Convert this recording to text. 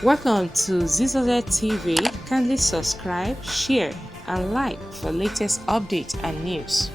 Welcome to ZZZ TV. Kindly subscribe, share, and like for latest updates and news.